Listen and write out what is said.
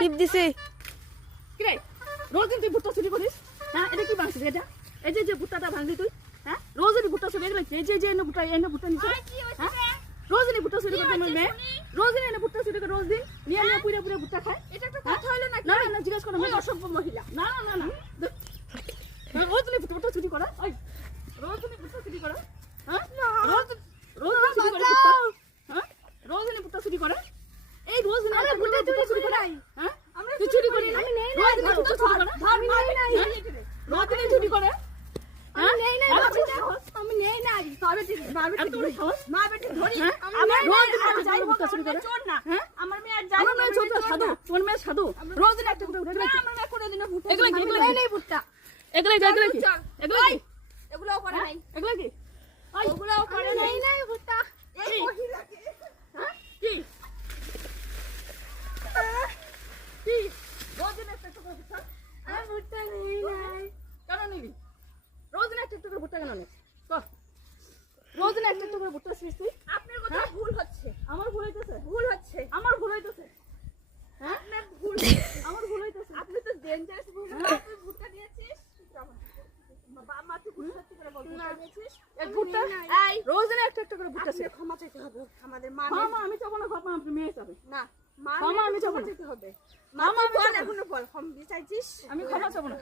টিপ দিছি। কি রে রোজ দিন তুই ভুট্টা চুরি করিস? হ্যাঁ এটা কি বানাইছিস এটা? এই যে ভুট্টাটা ভাঙলি তুই, হ্যাঁ রোজ দিন ভুট্টা চুরি করে এই যে এনে ভুট্টা নিছিস, হ্যাঁ রোজ দিন ভুট্টা চুরি করে আমার মেয়ে, রোজ দিন এনে ভুট্টা চুরি করে রোজ দিন নিয়ে পুরে ভুট্টা খায়। এটা একটা কথা হলো না? না না জিজ্ঞেস করো, আমি অসভ্য মহিলা। না না না না রোজ দিন ভুট্টা চুরি করে, ওই রোজ দিন ভুট্টা চুরি করে, হ্যাঁ রোজ চুরি করে ভুট্টা, হ্যাঁ রোজ দিন ভুট্টা চুরি করে। এই রোজ দিন আমরা ভুট্টা চুরি করে, হ্যাঁ আমরা চুরি করি না। আমি নেই না ভুট্টা চুরি করে, আমি নেই না রোজ দিন চুরি করে। আমি নেই না আমি নেই না বারবে ধরি মা বেটি ধরি আমার রোজ দিন যাই ভুট্টা চুরি করে চোর না, হ্যাঁ আমার মেয়ে আর যাই আমার মেয়ে ছোট সাধু, তোমার মেয়ে সাধু রোজ দিন একটা ভুট্টা না আমার মেয়ে কোনোদিনও ভুট্টা এগুলা নেই ভুট্টা এগুলা এগুলাও করে নাই এগুলা কি ওগুলাও করে নাই ভুট্টা এই মহিলাকে, হ্যাঁ কি কি রোজ দিন একটা করে ভুট্টা আর ভুট্টা নেই নাই কেন নিবি? রোজ দিন একটা করে ভুট্টা কেন নিস? কহ রোজ দিন একটা করে ভুট্টা ছিস তুই? আপনার কথা ভুল হচ্ছে। আমার ভুল হইতেছে? ভুল হচ্ছে আমার ভুল হইতেছে, হ্যাঁ আপনার ভুল আমার ভুল হইতেছে। আপনি তো ডেঞ্জারাস ভুল, তুই ভুট্টা নিয়েছিস মা তুই ভুল সত্যি করে বল ভুট্টা নিয়েছিস? এক ভুট্টা এই রোজ দিন একটা করে ভুট্টা ছিস। ক্ষমা চাইতে হবে আমাদের মা। মা আমি চাবো না, ক্ষমা আপনি মেয়ে যাবে না মা আমি চাবো না। হবে মা বল এখনো বল ক্ষমা চাইছিস? আমি ক্ষমা চাবো না।